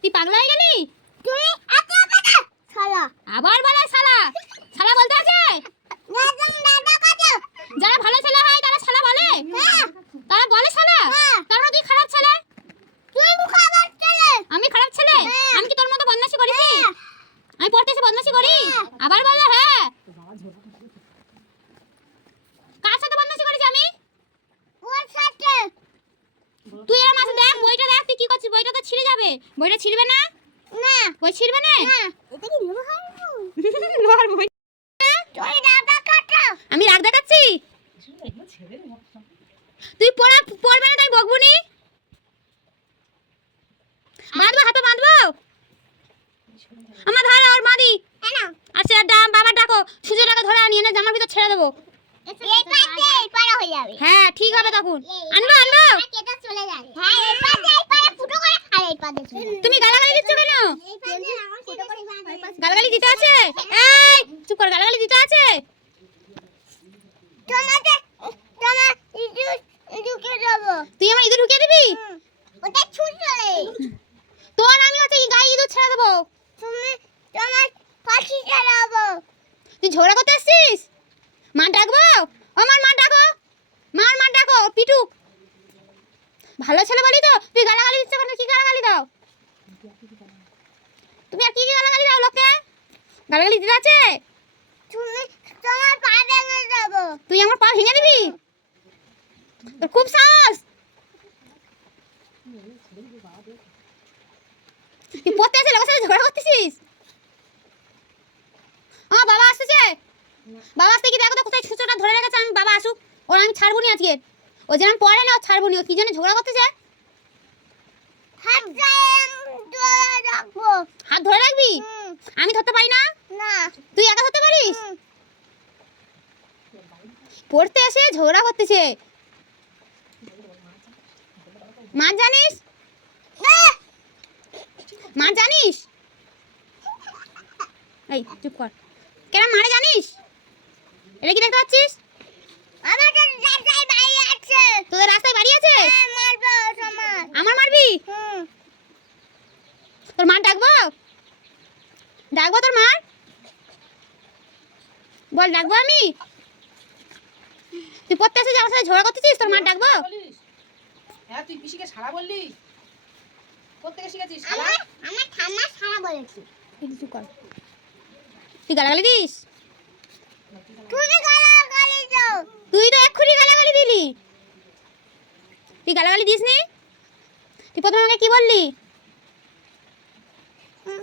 তুই পাগলা হয়ে গেলি? তুমি এত বড় শালা আবার বলে শালা? শালা বলতে আছে? যারা ভালো ছেলে হয় তারা শালা বলে? তারা বলে শালা? কারণ তুই খারাপ ছেলে। তুমি খারাপ ছেলে। আমি খারাপ ছেলে? আমি কি তোর মতো বদমাশি করেছি? আমি পড়তে এসে বদমাশি করি? আবার বলে হ্যাঁ। কার সাথে বদমাশি করেছি আমি? ওর সাথে। তুই এর মাঝে দেখ, বইটা দেখ, তুই কি করছিস? বইটা তো ছিঁড়ে যাবে। বইটা ছিঁড়বে না? না বই ছিঁড়বে না? না এটা কি নেব হয় নর বই। তুই দাদা কাটা আমি রাগ দেখাচ্ছি? তুই পড়বে না তাই বকবুনি? বাঁধবো, হাতে বাঁধবো? আমার ধরো ওর মাদি। আচ্ছা বাবা ডাকো, সুজোটাকে ধরে আনিয়ে না জামার ভিতর ছেড়ে দেবো। এই পারে হয়ে যাবে। হ্যাঁ ঠিক হবে তখন। আনবো আনবো। এটা চলে যায়। হ্যাঁ এই পারে ফুটো করে আর এই পারে চলে যায়। তুমি গালাগালি দিচ্ছ কেন? এই পারে আমার ফুটো করে গালাগালি দিতে আছে? এই চুপ কর, গালাগালি দিতে আছে? তোমার ঢুকে যাবো। তুই আমার ইঁদুর ঢুকিয়ে দিবি? ওটা ছুটলে তোর আমি হচ্ছে গায়ে ইঁদুর ছেড়ে দেবো। তুমি তোমার পাখি চালাবো। তুই ঝগড়া করতে এসছিস? মা ডাকবো? ও মা ডাকো, মা ডাকো, পিটুক। ভালো ছেলে বলি তো তুই গালাগালি দিচ্ছ কেন? কি গালাগালি দাও তুমি? আর কি কি গালাগালি দাও লোককে? গালাগালি দিতে আছে? তুমি তোমার পা ভেঙে যাবো। তুই আমার পা ভেঙে দিবি? তোর খুব সাহস। তুই পড়তে এসে লোকের সাথে ঝগড়া করতেছিস? বাবা আসতেছে। বাবা আসতে কি দেখো তো কোথায় ছুঁচোটা ধরে রেখেছে। আমি বাবা আসুক, ওর আমি ছাড়বো নি আজকে। ও যেন পড়ে না, ও ছাড়বো নি। ও কি জন্য ঝগড়া করতেছে? হাত ধরে রাখবো। হাত ধরে রাখবি? আমি ধরতে পারি না? না তুই একা ধরতে পারিস? পড়তে এসে ঝগড়া করতেছে। মা জানিস? মা জানিস? এই চুপ কর। কেন মারে জানিস? এটা কি দেখতে পাচ্ছিস? আমাদের রাস্তায় বাড়ি আছে। তোদের রাস্তায় বাড়ি আছে? মারবো তোমার। আমার মারবি? তোর মা ডাকবো? ডাকবো তোর মা? বল ডাকবো আমি? তুই পড়তে এসে আমার সাথে ঝগড়া করতেছিস, তোর মা ডাকবো? হ্যাঁ তুই পিসিকে সারা বললি? কোত্থেকে শিখেছিস? আমার ঠাম্মা সারা বলেছি। কিছু কর। তুই গালাগালি দিস? তুমি গালাগালি দাও। তুই তো এক্ষুনি গালাগালি দিলি। তুই গালাগালি দিস নি? তুই প্রথমে আমাকে কি বললি?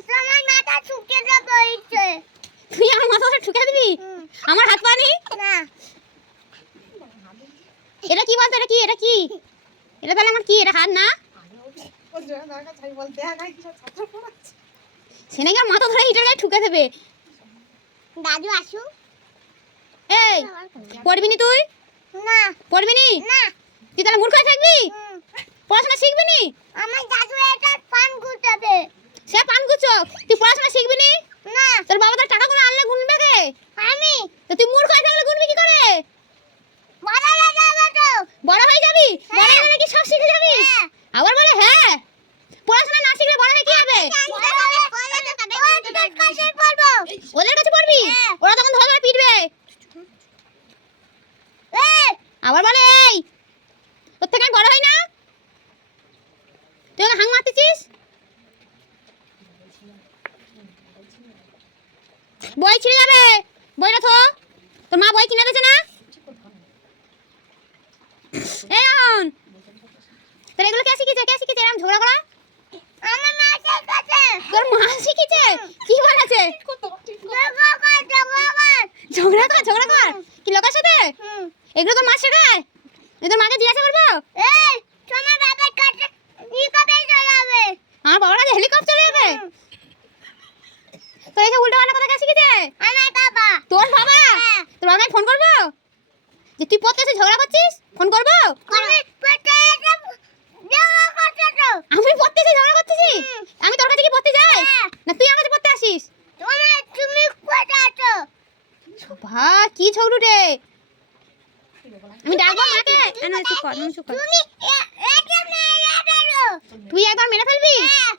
তোমার মাথা ঠুকে যাবো ইচ্ছে। তুই আমার মাথা ধরে ঠুকে দিবি? আমার হাত পা নেই? না এটা কি বলতো? এটা কি? এটা কি? এটা তাহলে আমার কি? এটা হাত না? সে নাকি আমার মাথা ধরে হিটার গায়ে ঠুকে দেবে। দাদু আসু। এই পড়বি নি তুই? না পড়বি নি? না তুই তাহলে মূর্খ হয়ে থাকবি? পড়াশোনা শিখবি নি? আমার দাদু এটা পান গুটাবে। সে পান গুছো, তুই পড়াশোনা শিখবি নি? না তোর বাবা তোর টাকাগুলো আনলে গুনবে কে? আমি তো তুই মূর্খ হয়ে থাকলে গুনবি কি করে? বড় হয়ে যাবো তো। বড় হয়ে যাবি? বড় হয়ে গেলে কি সব শিখে যাবি? হ্যাঁ। আবার বলে হ্যাঁ। পড়াশোনা না শিখলে বড় হয়ে কি হবে? ওদের কাছে পড়বি? হ্যাঁ। ওরা তখন ধরে ধরে পিটবে। আবার বলে এই তোর থেকে আমি বড় হই না? তুই ওকে হাং মারতেছিস? বই ছিঁড়ে যাবে। বইটা থো। তোর মা বই কিনে দিয়েছে না? এই রাহুন, তাহলে এগুলো কে শিখেছে? কে শিখেছে এরকম ঝগড়া করা? আমার মা শিখেছে। তোর মা শিখেছে? কি বলেছে? ঝগড়া কর, ঝগড়া কর। কি লোকের সাথে? এগুলো তোর মা শেখায়? আমি তোর মাকে জিজ্ঞাসা করবো? এই তোমার বাবার কাছে ই কবে চলাবে? আমার বাবার কাছে হেলিকপ্টার চলে যাবে? তোর এইসব উল্টো পাল্টা কথা কে শিখেছে? আমার বাবা। তোর বাবা? হ্যাঁ। তোর বাবাকে ফোন করবো যে তুই পড়তে এসে ঝগড়া করছিস? ফোন করবো? আমি পড়তে এসে ঝগড়া করতেছি? আমি তোর কাছে কি পড়তে যাই? হ্যাঁ। না তুই আমার কাছে পড়তে আসিস? তুমি কোথায় আছো? ভা কি ঝগড়ু রে। আমি ডাকবো মাকে? না চুপ কর, চুপ কর। তুমি এটা মেরে ফেলো। তুই একবার মেরে ফেলবি? হ্যাঁ।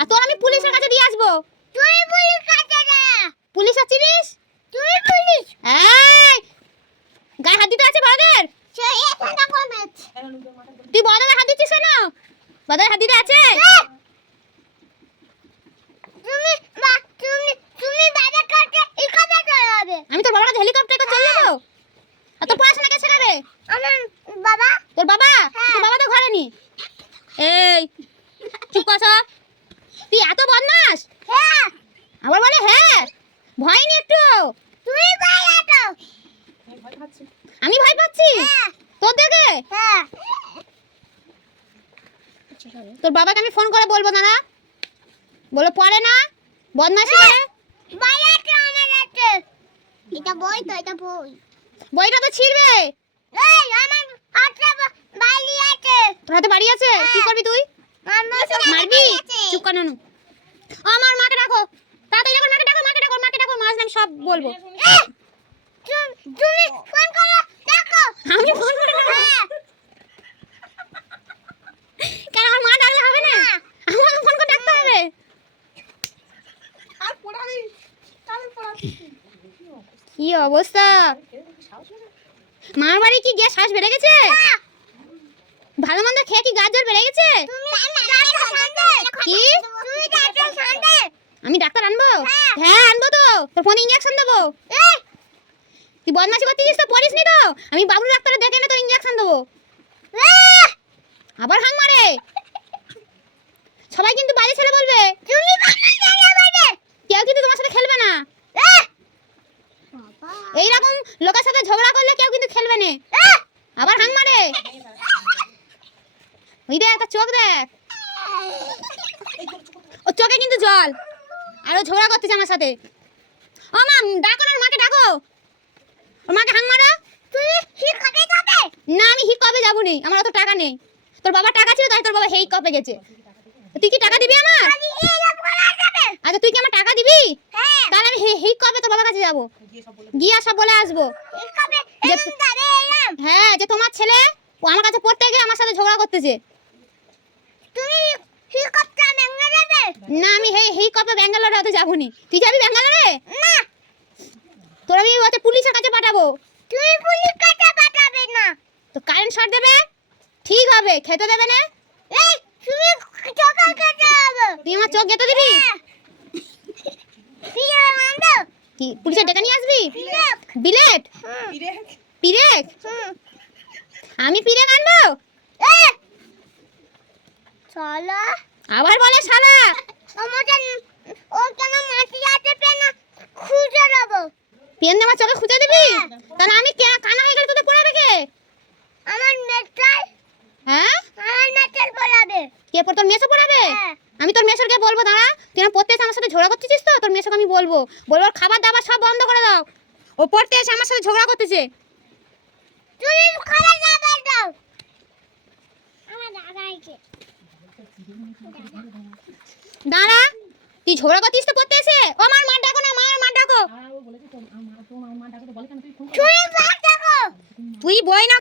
আর তোর আমি পুলিশের কাছে দিয়ে আসবো। তুই পুলিশ কাছে যা। পুলিশ আর চিনিস? তুই পুলিশ। এই গায়ে হাত দিতে আছে বড়দের? সে এখানে কমেছে। তুই বড়দের হাত দিচ্ছিস কেন? বড়দের হাত দিতে আছে? তুমি তুমি বাবা কাছে এখানে চলে আমি তোর বাবার কাছে হেলিকপ্টারে করে চলে যাবো? আর তোর পড়াশোনা কে শেখাবে? আমার বাবা। তোর বাবা? হ্যাঁ। তোর বাবা তো ঘরে নি। এই চুপ কর সব। তুই এত বদমাস? হ্যাঁ আবার বলে হ্যাঁ, ভয় নি একটু? তুই বাইরে তো। ভয় পাচ্ছি। আমি ভয় পাচ্ছি হ্যাঁ তোর দেখে? হ্যাঁ তোর বাবাকে আমি ফোন করে বলবো না? বলো পড়ে না, বদমাশি করে। বাইরে তো আমার আছে। এটা বই তো, এটা বই। বইটা তো ছিড়বে। এই আমার হাতে বাইরে আছে। তোর হাতে বাড়ি আছে, কি করবি তুই? মারবি? চুপ কর নানু। আমার মাকে ডাকো তাড়াতাড়ি, যখন মাকে ডাকো, মাকে ডাকো, মাকে ডাকো, মাছ আমি সব বলবো। তুমি ফোন করো, দেখো। আমি ফোন করে ডাকবো? কেন আমার মা ডাকলে হবে না? আমাকে ফোন করে ডাকতে হবে। আর পড়াবি। তাহলে পড়াবি। কি অবস্থা! মার বাড়ি কি গ্যাস শ্বাস বেড়ে গেছে? ভালো মন্দ খেয়ে কি গাছ জল বেড়ে গেছে? তুমি ডাক্তার সামনে। কি? তুমি ডাক্তার সামনে। আমি ডাক্তার আনবো? হ্যাঁ আনবো তো। তোর ফোনে ইঞ্জেকশন দেবো। এই তুই বদমাশি করতেছিস তো, পড়িস নি তো? আমি বাবুর ডাক্তারে দেখে এনে তোর ইঞ্জেকশন দেবো। আবার হাং মারে। সবাই কিন্তু বাজে ছেলে বলবে। তুমি বাবা জানে বলে। কেউ কিন্তু তোমার সাথে খেলবে না। বাবা এইরকম লোকের সাথে ঝগড়া করলে কেউ কিন্তু খেলবে না। আবার হাং মারে। ওই দেখ তার চোখ দেখ, ও চোখে কিন্তু জল। আর ও ঝগড়া করতেছে আমার সাথে। ও মা, ডাকো না, ওর মাকে ডাকো। ওর মাকে হাং মারো। তুমি কি খাবে খাবে? না আমি হিপ কপে যাবো নি, আমার অত টাকা নেই। তোর বাবা টাকা ছিল তাই তোর বাবা হেই কপে গেছে। তুই কি টাকা দিবি আমার? আমি এরকম করা যাবে। আচ্ছা তুই কি আমার টাকা দিবি? হ্যাঁ তাহলে আমি হেই কপে তোর বাবার কাছে যাবো, গিয়ে সব বলে গিয়ে সব বলে আসবো। কি খাবে? এরকম যাবে এরকম। হ্যাঁ, যে তোমার ছেলে ও আমার কাছে পড়তে গিয়ে আমার সাথে ঝগড়া করতেছে। তুমি হেলিকপ্টার ভেঙে যাবে। না আমি হেই কপে ব্যাঙ্গালোরে হতে যাবো নি। তুই যাবি ব্যাঙ্গালোরে? না তোর আমি ওতে পুলিশের কাছে পাঠাবো। তুই পুলিশ কাছে পাঠাবে না। তো কারেন্ট শর্ট দেবে, ঠিক হবে, খেতে দেবে না। এই তুমি চোখা কাছে হবে। তুই আমার চোখ যেতে দিবি? ফিরে আনো। কি পুলিশের ডেকে নিয়ে আসবি? ফিরে। বিলেট? ফিরে পিরেক? আমি পিরেক আনবো? এই চলো। আবার বলে শালা। আমাদের ও কেন মাটি আছে পেনা খুঁজে নেবো। পেন দিয়ে আমার চোখে খুঁজে দিবি? তাহলে আমি কানা হয়ে গেলে তোদের পড়াবে কে? আমার মেটাল হ্যাঁ, আমার মেটাল বলাবে। কে তোর মেসো পড়াবে? হ্যাঁ। আমি তোর মেসোরকে বলবো, দাঁড়া। তুই আমার পড়তে এসে আমার সাথে ঝগড়া করতেছিস তো, তোর মেসোকে আমি বলবো ওর খাবার দাবার সব বন্ধ করে দাও। ও পড়তে এসে আমার সাথে ঝগড়া করতেছে। তুমি খাবার দাবার দাও। আমার দাদা আছে। দাঁড়া, তুই ঝগড়া করতিস তো পড়তে এসে। ও মার ডাকো না, মার ডাকো। আর ও বলেছে তো আমার মা ডাকে তো বলে কেন তুই ফোন তুমি বাদ দেখো। তুই বই না